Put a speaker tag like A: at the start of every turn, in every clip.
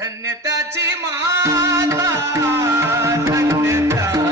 A: धन्यताची माता धन्यता.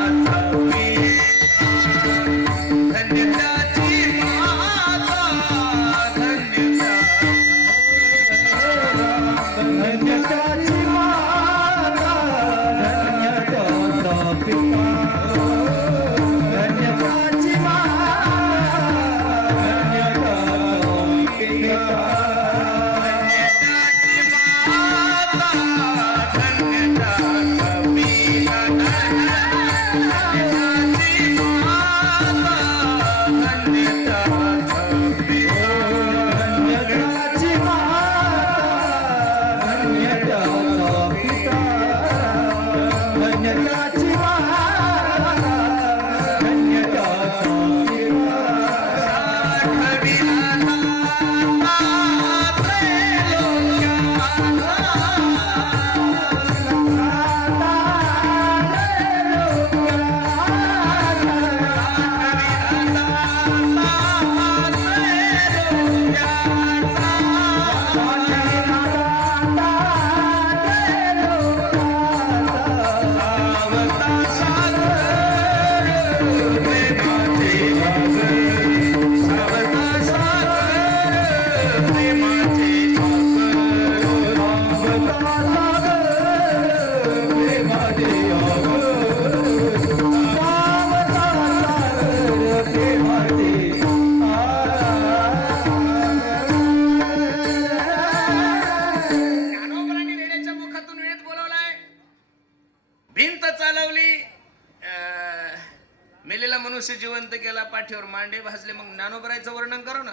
B: मेलेला मनुष्य जिवंत केला पाठीवर मांडे भाजले मग ज्ञानोबरायचं वर्णन करू ना.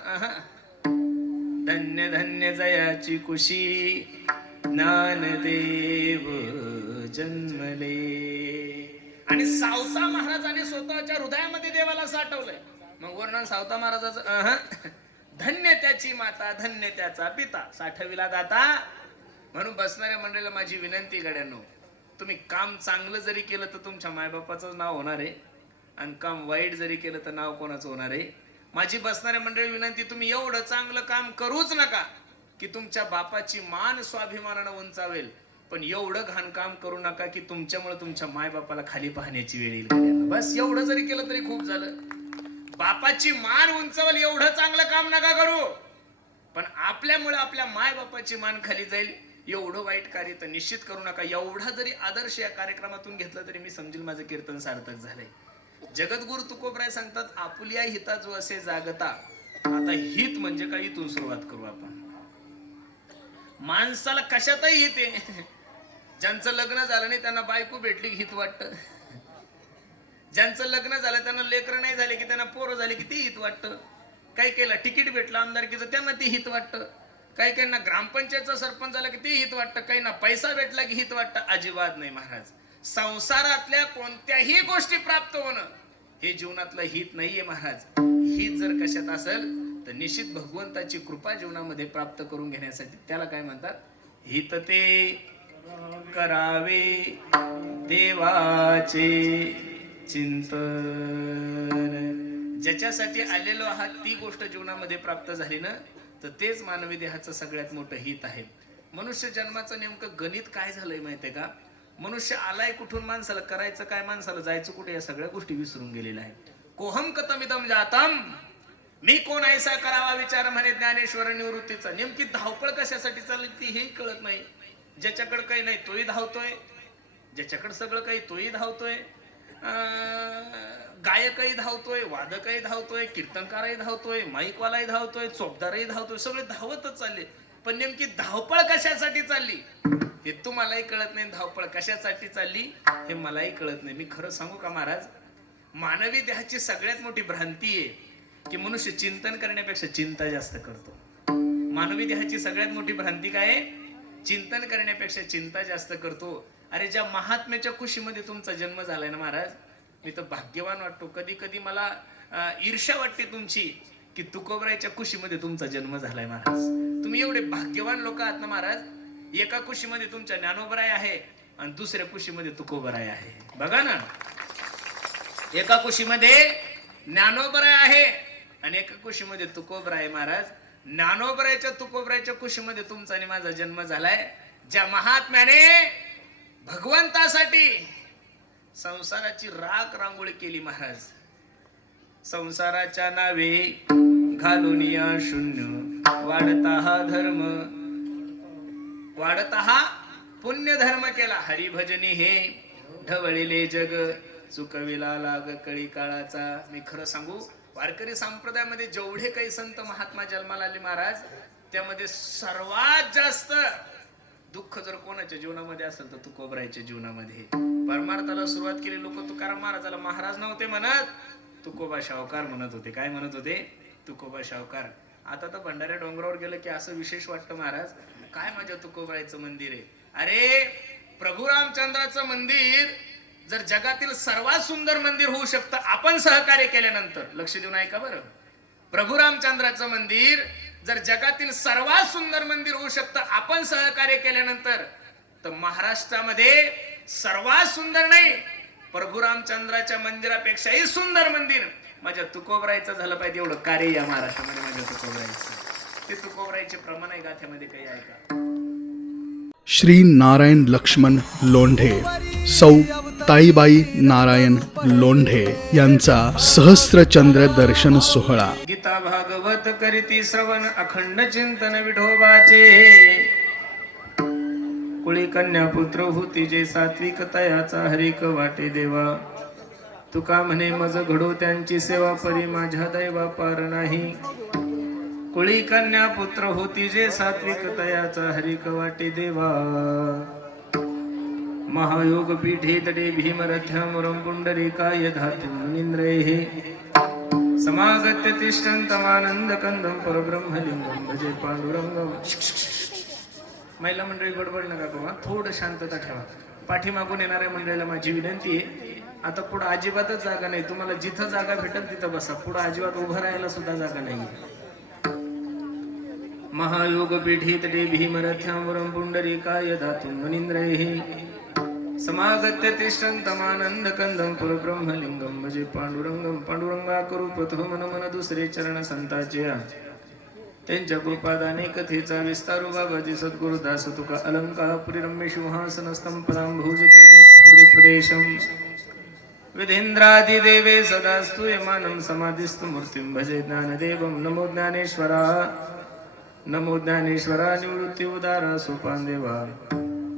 A: धन्य धन्य जयाची कुशी ज्ञानदेव जन्मले.
B: आणि सावता महाराजाने स्वतःच्या हृदयामध्ये देवाला साठवलंय. मग वर्णन सावता महाराजाचं धन्य त्याची माता धन्य त्याचा पिता. साठविला दाता. म्हणून बसणाऱ्या मंडळीला माझी विनंती गड्यानो. तुम्ही काम चांगलं जरी केलं तर तुमच्या मायबापाचं नाव होणार आहे. आणि काम वाईट जरी केलं तर नाव कोणाचं होणार आहे? माझी बसणाऱ्या मंडळी विनंती तुम्ही एवढं चांगलं काम करूच नका की तुमच्या बापाची मान स्वाभिमानानं उंचावेल. पण एवढं घाण काम करू नका की तुमच्यामुळे तुमच्या मायबापाला खाली पाहण्याची वेळ येईल. बस एवढं जरी केलं तरी खूप झालं. बापाची मान उंचावल एवढं चांगलं काम नका करू. पण आपल्यामुळे आपल्या माय बापाची मान खाली जाईल. एवढं वाईट कार्य तर निश्चित करू नका. एवढा जरी आदर्श या कार्यक्रमातून घेतला तरी मी समजेल माझं कीर्तन सार्थक झालंय. जगद्गुरु तुकोबराय सांगतात आपुलिया हिता जो असे जागता. आता हित म्हणजे काय इथून सुरुवात करू आपण? माणसाला कशातही हित आहे ज्यांचं लग्न झालं नाही त्यांना बायको भेटली हित वाटतं. ज्यांचं लग्न झालं त्यांना लेकरं नाही झाले की त्यांना पोरं झाले की ते हित वाटतं. काही काहीला तिकीट भेटलं आमदारकीचं त्यांना ते हित वाटतं. काही काहींना ग्रामपंचायतचा सरपंच झाला की ते हित वाटतं. काहींना पैसा भेटला की हित वाटतं. अजिबात नाही महाराज. संसारातल्या कोणत्याही गोष्टी प्राप्त होणं हे जीवनातलं हित नाहीये महाराज. हित जर कशात असेल तर निश्चित भगवंताची कृपा जीवनामध्ये प्राप्त करून घेण्यासाठी. त्याला काय म्हणतात?
A: हित ते करावे देवाचे चिंतन.
B: ज्याच्यासाठी आलेलो आहात ती गोष्ट जीवनामध्ये प्राप्त झाली ना तर तेच मानवी देहाचं सगळ्यात मोठं हित आहे. मनुष्य जन्माचं नेमकं गणित काय झालंय माहितीये का? मनुष्य आलाय कुठून माणसाला करायचं काय माणसाला जायचं कुठे या सगळ्या गोष्टी विसरून गेलेल्या आहेत. कोहम कतमिदम जातम? मी कोण ऐसा करावा विचार म्हणे ज्ञानेश्वर निवृत्तीचा. नेमकी धावपळ कशासाठी चालली ती ही कळत नाही. ज्याच्याकडे काही नाही तोही धावतोय. ज्याच्याकडे सगळं काही तोही धावतोय. गायकही धावतोय वादकही धावतोय कीर्तनकारही धावतोय माईकवालाही धावतोय चोपदारही धावतोय सगळे धावतच चालले. पण नेमकी धावपळ कशासाठी चालली? हे तुम्हालाही कळत नाही. धावपळ कशासाठी चालली हे मलाही कळत नाही. मी खरं सांगू का महाराज? मानवी देहाची सगळ्यात मोठी भ्रांती आहे की मनुष्य चिंतन करण्यापेक्षा चिंता जास्त करतो. मानवी देहाची सगळ्यात मोठी भ्रांती काय आहे? चिंतन करण्यापेक्षा चिंता जास्त करतो. अरे ज्या महात्म्याच्या खुशीमध्ये तुमचा जन्म झालाय ना महाराज मी तर भाग्यवान वाटतो. कधी कधी मला ईर्ष्या वाटते तुमची. की तुकोबरायच्या कुशीमध्ये तुमचा जन्म झालाय महाराज. तुम्ही एवढे भाग्यवान लोक आहात ना महाराज. एका कुशीमध्ये तुमच्या ज्ञानोबराय आहे आणि दुसऱ्या कुशीमध्ये तुकोबराय आहे. बघा ना. एका कुशीमध्ये ज्ञानोबराय आहे आणि एका कुशीमध्ये तुकोबराय आहे महाराज. ज्ञानोबरायच्या तुकोबरायच्या कुशीमध्ये तुमचा आणि माझा जन्म झालाय. ज्या महात्म्याने भगवंतासाठी संसाराची राख रांगोळी केली महाराज.
A: संसाराच्या नावे घालून या शून्य. वाढता हा धर्म. वाढता हा पुण्य धर्म केला. हरिभजनी हे ढवळिले जग. चुकविला लाग कळी काळाचा मी खरं सांगू
B: वारकरी संप्रदायामध्ये जेवढे काही संत महात्मा जन्माला आले महाराज त्यामध्ये सर्वात जास्त दुःख जर कोणाच्या जीवनामध्ये असेल तर तुकोबरायच्या जीवनामध्ये. परमार्थाला सुरुवात केली लोक तुकाराम महाराजाला. महाराज नव्हते म्हणत तुकोबा शावकार म्हणत होते. काय म्हणत होते? तुकोबा शावकार आता तर भंडाऱ्या डोंगरावर गेलं की असं विशेष वाटतं महाराज. काय माझ्या तुकोबाईचं मंदिर आहे. अरे प्रभू रामचंद्राचं मंदिर जर जगातील सर्वात सुंदर मंदिर होऊ शकतं आपण सहकार्य केल्यानंतर. लक्ष देऊन ऐका बरं. प्रभू रामचंद्राचं मंदिर जर जगातील सर्वात सुंदर मंदिर होऊ शकतं आपण सहकार्य केल्यानंतर तर महाराष्ट्रामध्ये सर्वात सुंदर नाही. प्रभू रामचंद्राच्या मंदिरापेक्षाही सुंदर मंदिर. माझ्या तुकोबरायचं झालं पाहिजे एवढं कार्य या महाराष्ट्रामध्ये माझ्या तुकोबरायचं ते तुकोबरायचे प्रमाण आहे गाथ्यामध्ये काही आहे का?
C: श्री नारायण लक्ष्मण लोंढे सौ ताईबाई नारायण लोंढे यांचा सहस्त्रचंद्र दर्शन सोहळा.
A: गीता भागवत करीती श्रवण अखंड चिंतन विठोबाचे. कुळी कन्या पुत्र होती जे सात्विक तयाचा हरिक वाटे देवा तुका म्हणे मज घडू त्यांची सेवा परी माझ्या दैवा पार नाही. कुळी कन्या पुत्र होती जे सात्विक तयाचा हरिक वाटे देवा. महायोग पीठे तडे भीमरथ्यामुरम पुंडरीकाय धातु मुनींद्रैः समागत्य तिष्ठन्तमानंद कंदम परब्रह्मलिंगम भजे पांडुरंगम.
B: महिला मंडळी गडबड नका बाबा थोडं शांतता ठेवा. पाठीमागून येणाऱ्या मंडळीला माझी विनंती आहे आता पुढं अजिबातच जागा नाही. तुम्हाला जिथं जागा भेटत तिथं बसा. पुढं अजिबात उभं राहायला सुद्धा जागा नाही
A: महायोग पीठित भीमरथ्यामुरम पुंडरीकाय धातु मुनींद्रैः समागत्य तिष्ठन्तमानंद कंदम पुरब्रह्मलिंगम भजे पांडुरंगम पांडुरंगा करू प्रथम मन मन दुसरे चरण संताचे त्यांच्या कृपादाने कथेचा विस्तारू बाबाजी सद्गुरु दास तुका अलंकार पुरीरम्य सिंहासन स्तंपदाम भुज प्रदेशम। विधेंद्रादिदेवे सदा स्तूयमानं समाधिस्तु मूर्तिं भजे ज्ञानदेवं। नमो ज्ञानेश्वरा। नमो ज्ञानेश्वरा निवृत्ति उदारा सोपान देवा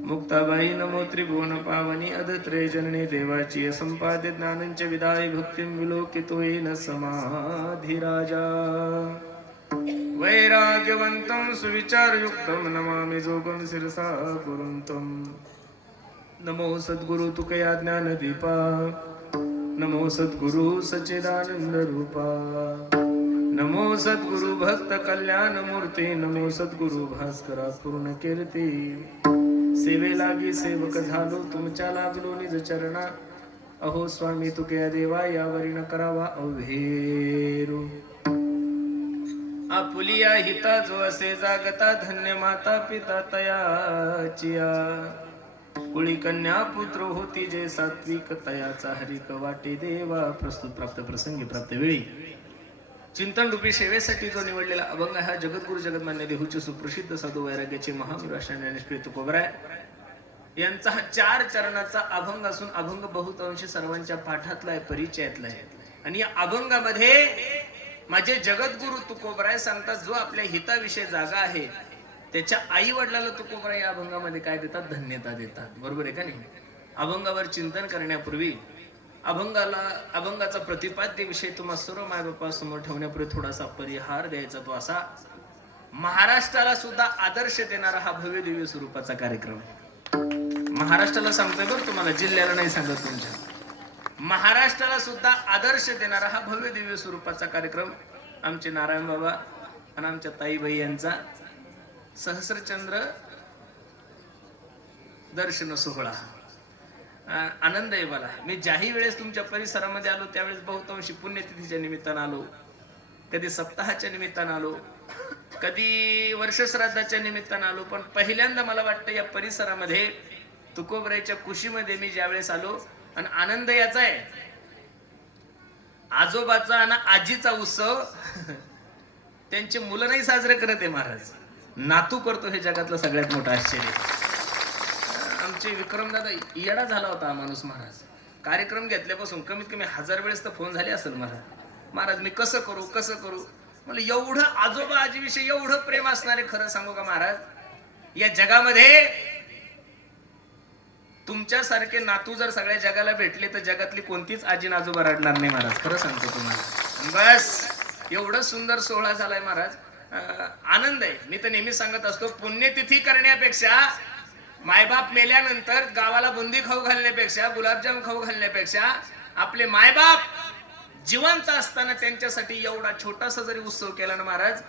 A: मुक्ताबाई नमो त्रिभुवन पावनी अधत्रे जननी देवाची संपाद्य ज्ञानंच विदाय भक्तिं विलोकितो येन समाधिराजा। वैराग्यवन्तं सुविचारयुक्तं नमामि जोगं शिरसा कुरुन्तं। नमो सद्गुरु तुकया ज्ञानदीपा। नमो सद्गुरु सच्चिदानंद रूपा. नमो सद्गुरु भक्त कल्याण मूर्ती. नमो सद्गुरु भास्करा पूर्ण कीर्ती. सेवे लागी सेवक झालो तुमच्या लागलो निज चरणा. अहो स्वामी तुक्या देवा यावरी न करावा अवहेरू. आपुलिया हिता जो असे जागता धन्य माता पिता तयाचिया. कुळी कन्या पुत्र होती जे सात्विक तयाचा हरिक वाटे देवा. प्रस्तुत प्राप्त प्रसंगी प्राप्त वेळी.
B: चिंतन रूपी सेवेसाठी जो निवडलेला अभंग हा जगद्गुरु जगन्मान्य देहूचे सुप्रसिद्ध साधू वैराग्याचे महापुरुष तुकोबराय यांचा हा चार चरणाचा अभंग असून अभंग बहुतांशी सर्वांच्या पाठातला आहे परिचयातला आहे. आणि या अभंगामध्ये माझे जगद्गुरु तुकोबराय सांगतात जो आपल्या हिताविषयी जागा आहे त्याच्या आई वडिलाला तुकोबराय या अभंगामध्ये काय देतात? धन्यता देतात. बरोबर आहे का नाही? अभंगावर चिंतन करण्यापूर्वी अभंगाला अभंगाचा प्रतिपाद्य विषय तुम्हा सर्व मायबापासमोर ठेवण्यापूर्वी थोडासा परिहार द्यायचा तो असा. महाराष्ट्राला सुद्धा आदर्श देणारा हा भव्य दिव्य स्वरूपाचा कार्यक्रम महाराष्ट्राला सांगतोय बरं तुम्हाला जिल्ह्याला नाही सांगत तुमच्या. महाराष्ट्राला सुद्धा आदर्श देणारा हा भव्य दिव्य स्वरूपाचा कार्यक्रम आमचे नारायण बाबा आणि आमच्या ताईबाई यांचा सहस्रचंद्र दर्शन सोहळा. आनंद आहे मला. मी ज्याही वेळेस तुमच्या परिसरामध्ये आलो त्यावेळेस बहुतांशी पुण्यतिथीच्या निमित्तानं आलो. कधी सप्ताहाच्या निमित्तानं आलो. कधी वर्षश्राद्धाच्या निमित्तानं आलो. पण पहिल्यांदा मला वाटतं या परिसरामध्ये तुकोबराईच्या कुशीमध्ये मी ज्यावेळेस आलो आणि आनंद याचा आहे. आजोबाचा आणि आजीचा उत्सव त्यांचे मुलं नाही साजरे करत आहे महाराज. नातू करतो हे जगातलं सगळ्यात मोठं आश्चर्य. आमचे विक्रमदादा येडा झाला होता माणूस महाराज. कार्यक्रम घेतल्यापासून कमीत कमी हजार वेळेस तर फोन झाले असेल महाराज महाराज मी कसं करू कसं करू? मला एवढं आजोबा आजीविषयी एवढं प्रेम असणारे खरं सांगू का महाराज? या जगामध्ये तुमच्यासारखे नातू जर सगळ्या जगाला भेटले तर जगातली कोणतीच आजी आजोबा रडणार नाही महाराज. खरं सांगतो तुम्हाला. बस एवढं सुंदर सोहळा झालाय महाराज. आनंद आहे. मी तर नेहमी सांगत असतो पुण्यतिथी करण्यापेक्षा मायबाप मेल्यानंतर गावाला बुंदी खाऊ घालण्यापेक्षा गुलाबजाम खाऊ घालण्यापेक्षा आपले मायबाप जिवंत असताना त्यांच्यासाठी एवढा छोटासा जरी उत्सव केला ना महाराज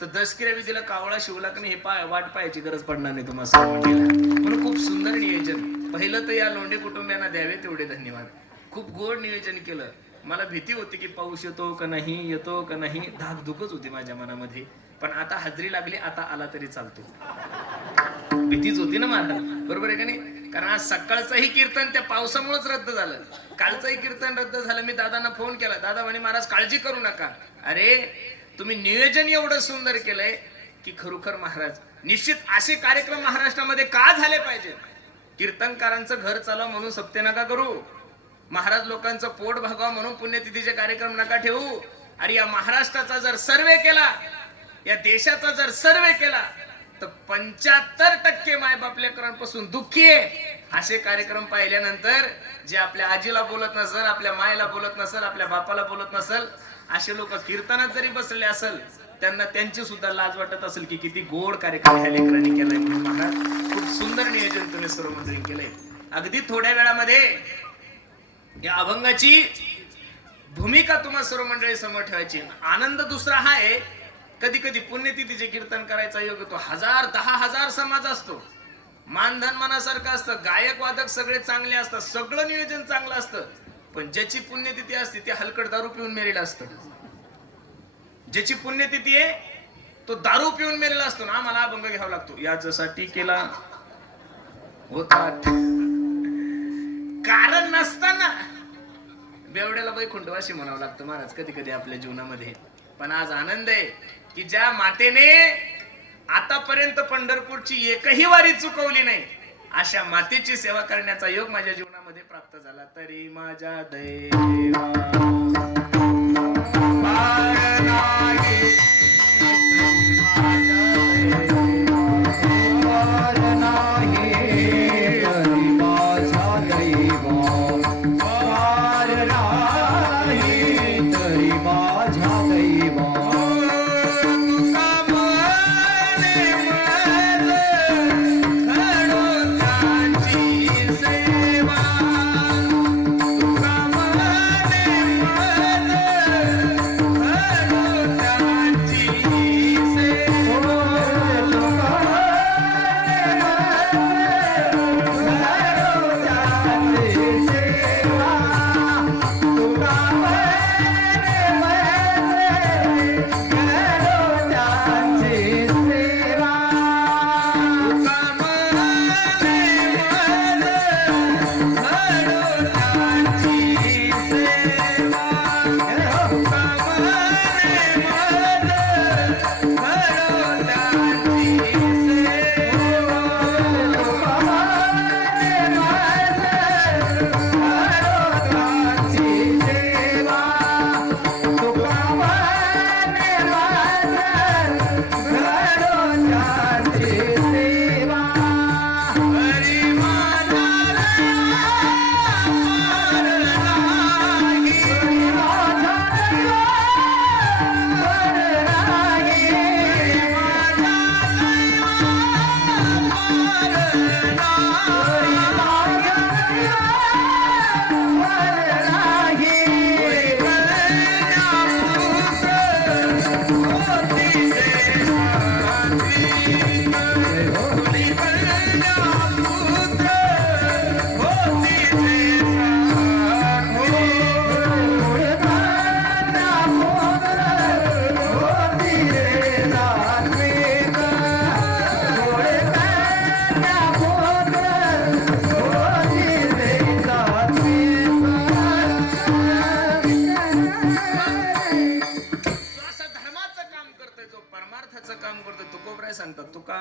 B: तर दशकिऱ्या विधीला कावळा शिवला की हे पाय वाट पाहायची गरज पडणार नाही तुम्हाला म्हणून खूप सुंदर नियोजन. पहिलं तर या लोंढे कुटुंबियांना द्यावे तेवढे धन्यवाद. खूप गोड नियोजन केलं. मला भीती होती की पाऊस येतो का नाही येतो का नाही धाकधुकच होती माझ्या मनामध्ये. पण आता हजरी लागली आता आला तरी चालतो. भीतीच होती ना मला बरोबर आहे का नाही? कारण आज सकाळचंही कीर्तन त्या पावसामुळेच रद्द झालं. कालचंही कीर्तन रद्द झालं. मी दादांना फोन केला. दादा म्हणे महाराज काळजी करू नका. अरे तुम्ही नियोजन एवढं सुंदर केलंय की खरोखर महाराज निश्चित असे कार्यक्रम महाराष्ट्रामध्ये का झाले पाहिजेत? कीर्तनकारांचं घर चालवा म्हणून सत्य नका करू. महाराज लोकांचं पोट भागवा म्हणून पुण्यतिथीचे कार्यक्रम नका ठेवू. अरे या महाराष्ट्राचा जर सर्वे केला या देशाचा जर सर्वे केला तर पंच्याहत्तर टक्के मायबापलेकरांपासून दुःखी आहे. असे कार्यक्रम पाहिल्यानंतर जे आपल्या आजीला बोलत नसल आपल्या मायला बोलत नसल आपल्या बापाला बोलत नसल असे लोक कीर्तनात जरी बसले असल त्यांना त्यांची सुद्धा लाज वाटत असेल की किती गोड कार्यक्रम ह्या लेकरांनी केलाय. म्हणून महाराज खूप सुंदर नियोजन तुम्ही सर्व मंडळी केलंय. अगदी थोड्या वेळामध्ये या अभंगाची भूमिका तुम्हाला सर्व मंडळी समोर ठेवायची आनंद दुसरा हा आहे कधी कधी पुण्यतिथीचे कीर्तन करायचा योग येतो हजार दहा हजार समाज असतो. मानधन मनासारखं असतं गायक वादक सगळे चांगले असतात सगळं नियोजन चांगलं असतं. पण ज्याची पुण्यतिथी असते ते हलकट दारू पिऊन मेलेलं असतं. ज्याची पुण्यतिथी आहे तो दारू पिऊन मेलेला असतो ना मला अभंग घ्यावा लागतो. याच्यासाठी केला. होता कारण नसताना. बेवड्याला बैकुंठवाशी म्हणावं लागतं महाराज कधी कधी आपल्या जीवनामध्ये. पण आज आनंद आहे की ज्या मातेने आतापर्यंत पंढरपूरची एकही वारी चुकवली नाही अशा मातेची सेवा करण्याचा योग माझ्या जीवनामध्ये प्राप्त झाला. तरी माझ्या दैवा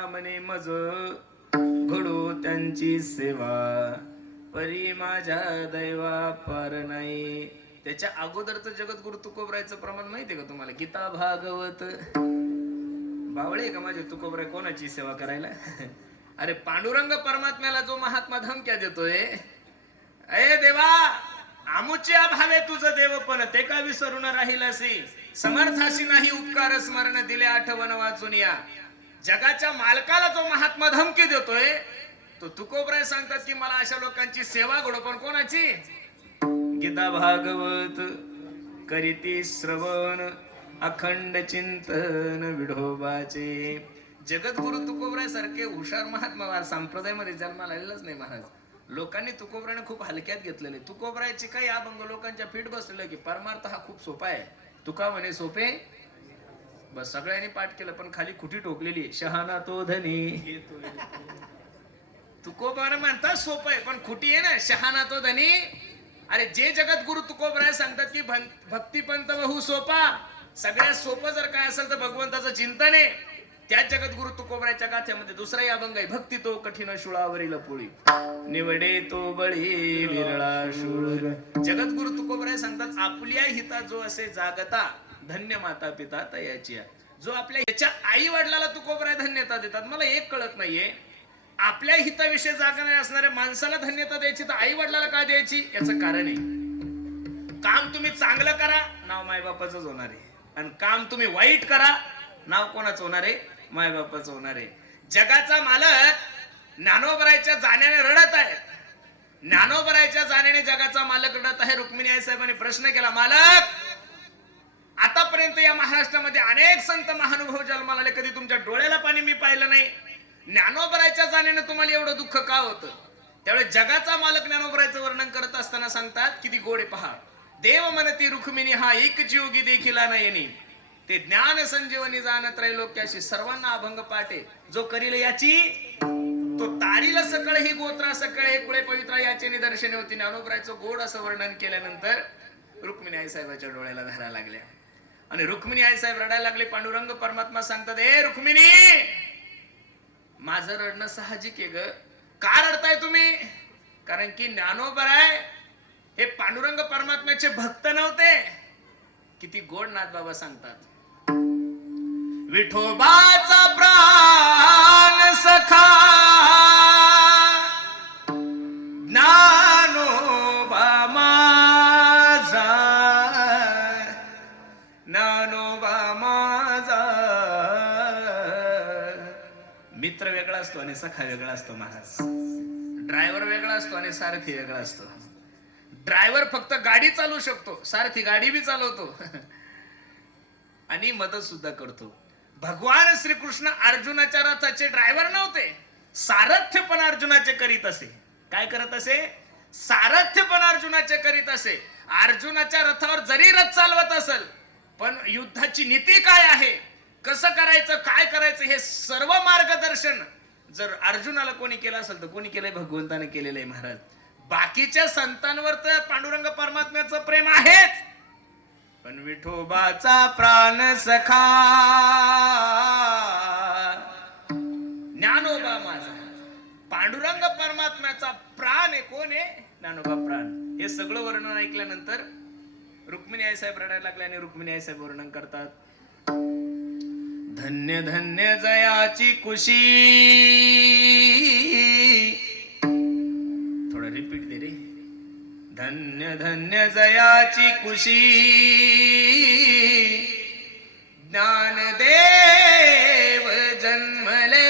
B: म्हणे मज घडो त्यांची सेवा. परी माझ्या दैवा पार नाही. त्याच्या अगोदरचं जगद्गुरु तुकोबरायचं प्रमाण माहितीये का तुम्हाला? गीता भागवत. बावळे का माझे तुकोबराय? कोणाची सेवा करायला? अरे पांडुरंग परमात्म्याला जो महात्मा धमक्या देतोय अय देवा आमुच्या अभावे तुझं देव पण ते का विसरून राहील असे समर्थाशी नाही उपकार स्मरण दिले आठवण वाचून या. जगाच्या मालकाला जो महात्मा धमकी देतोय तो तुकोबराय सांगतात की मला अशा लोकांची सेवा घडो पण कोणाची? गीता भागवत करीती श्रवण अखंड चिंतन विढोबाचे. जगद्गुरु तुकोबराय सारखे हुशार महात्मा संप्रदायामध्ये जन्माला आलेलाच नाही महाराज. लोकांनी तुकोबराने खूप हलक्यात घेतलेले. तुकोबरायचे काही अभंग लोकांच्या फीट बसलेलं की परमार्थ हा खूप सोपा आहे. तुका म्हणे सोपे बस सगळ्यांनी पाठ केलं पण खाली खुटी टोकलेली आहे. शहाणा तो धनी. तुकोबार म्हणतात सोपं आहे पण खुटी आहे ना. शहाणा तो धनी. अरे जे जगत गुरु तुकोबराय सांगतात की भक्तिपंत बहु सोपा. सगळ्यात सोपं जर काय असेल तर भगवंताचं चिंतन आहे. त्याच जगद्गुरु गुरु तुकोबरायच्या गाथ्यामध्ये दुसराही अभंग आहे भक्ती तो कठीण शुळावरील पोळी. निवडे तो बळी विरळा शूळ. जगद्गुरु तुकोबराय सांगतात आपल्या हिता जो असे जागता धन्य माता पिता तयाची जो आपल्या याच्या आई वडिलाला तुकोबराय धन्यता देतात मला एक कळत नाहीये. आपल्या हिताविषयी जागा असणाऱ्या माणसाला धन्यता द्यायची तर आई वडिलाला का द्यायची? याचं कारण आहे. काम तुम्ही चांगलं करा नाव मायबापाच होणार आहे. आणि काम तुम्ही वाईट करा नाव कोणाचं होणार आहे? मायबापाचं होणार आहे. जगाचा मालक ज्ञानोबरायच्या जाण्याने रडत आहे. ज्ञानोबरायच्या जाण्याने जगाचा मालक रडत आहे. रुक्मिणी आई साहेबांनी प्रश्न केला मालक आतापर्यंत या महाराष्ट्रामध्ये अनेक संत महानुभव जन्माला आले. कधी तुमच्या डोळ्याला पाणी मी पाहिलं नाही. ज्ञानोबरायच्या जाण्याने तुम्हाला एवढं दुःख का होतं? त्यावेळेस जगाचा मालक ज्ञानोबरायचं वर्णन करत असताना सांगतात किती गोडे पहा. देव म्हणती रुक्मिणी हा एक जीवगी देखील नाही ते ज्ञान संजीवनी जाण त्रैलोक्याशी सर्वांना अभंग पाटे जो करील याची तो तारीला सकळ ही गोत्रा सकळ हे कुळे पवित्रा याचे निदर्शने होती. ज्ञानोबरायचं गोड असं वर्णन केल्यानंतर रुक्मिणी आई साहेबाच्या डोळ्याला धरा लागल्या. आणि रुक्मिणी आई साहेब रडायला लागले पांडुरंग परमात्मा सांगतात हे रुक्मिणी माझं रडणं साहजिक आहे ग. का रडताय तुम्ही? कारण की ज्ञानोबराय हे पांडुरंग परमात्म्याचे भक्त नव्हते. किती गोड नाथ बाबा सांगतात. विठोबाचा प्राण सखा मित्र वेगळा असतो आणि सखा वेगळा असतो महाराज. ड्रायव्हर वेगळा असतो आणि सारथी वेगळा असतो. ड्रायव्हर फक्त गाडी चालवू शकतो सारथी गाडी बी चालवतो. आणि मदत सुद्धा करतो. भगवान श्रीकृष्ण अर्जुनाच्या रथाचे ड्रायव्हर नव्हते. सारथ्य पण अर्जुनाचे करीत असे. काय करत असे? सारथ्य पण अर्जुनाचे करीत असे. अर्जुनाच्या रथावर जरी रथ चालवत असेल पण युद्धाची नीती काय आहे? कसं करायचं काय करायचं हे सर्व मार्गदर्शन जर अर्जुनाला कोणी केलं असेल तर कोणी केलंय? भगवंताने केलेलं आहे महाराज. बाकीच्या संतांवर तर पांडुरंग परमात्म्याचं प्रेम आहेच. पण विठोबाचा प्राण सखा. ज्ञानोबा माझा. पांडुरंग परमात्म्याचा प्राण आहे. कोण आहे? ज्ञानोबा प्राण. हे सगळं वर्णन ऐकल्यानंतर रुक्मिणी आई साहेब रडायला लागले आणि रुक्मिणी आई साहेब वर्णन करतात. धन्य धन्य जयाची कुशी थोडं रिपीट दे रे. धन्य धन्य जयाची कुशी ज्ञानदेव जन्मले.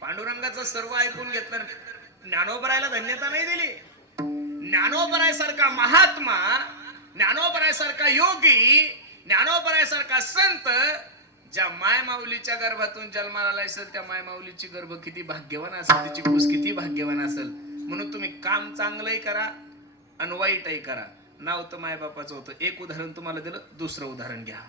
B: पांडुरंगाचं सर्व ऐकून घेतलं. ज्ञानोबरायला धन्यता नाही दिली. ज्ञानोबरायसारखा महात्मा ज्ञानोबरायसारखा योगी ज्ञानोबरायसारखा संत ज्या माय माऊलीच्या गर्भातून जन्माला आला असेल त्या माय माऊलीची गर्भ किती भाग्यवान असेल तिची कुस किती भाग्यवान असेल? म्हणून तुम्ही काम चांगलंही करा आणि वाईटही करा. नाव तर मायबापाचं होतं. एक उदाहरण तुम्हाला दिलं दुसरं उदाहरण घ्या.